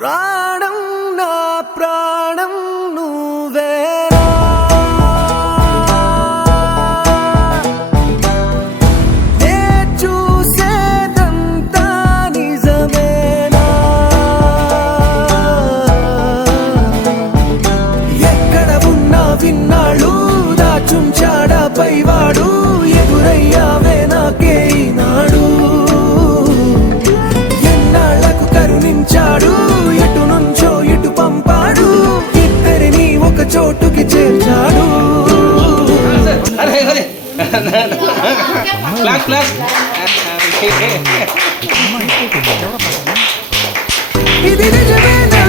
ప్రాణం నా ప్రాణం నువ్వేరా నే చూసేదంతా నిజమేనా ఎక్కడ ఉన్నా విన్నాళ్ళు దాచుంచాడా పైవాడు ఎదురయ్యావే నాకే ఈనాడు ఎన్నాళ్లకు కరుణించాడు ఎటు నుంచో ఇటు పంపాడు ఇద్దరిని ఒక చోటుకి చేర్చాడు ఇది నిజమేనా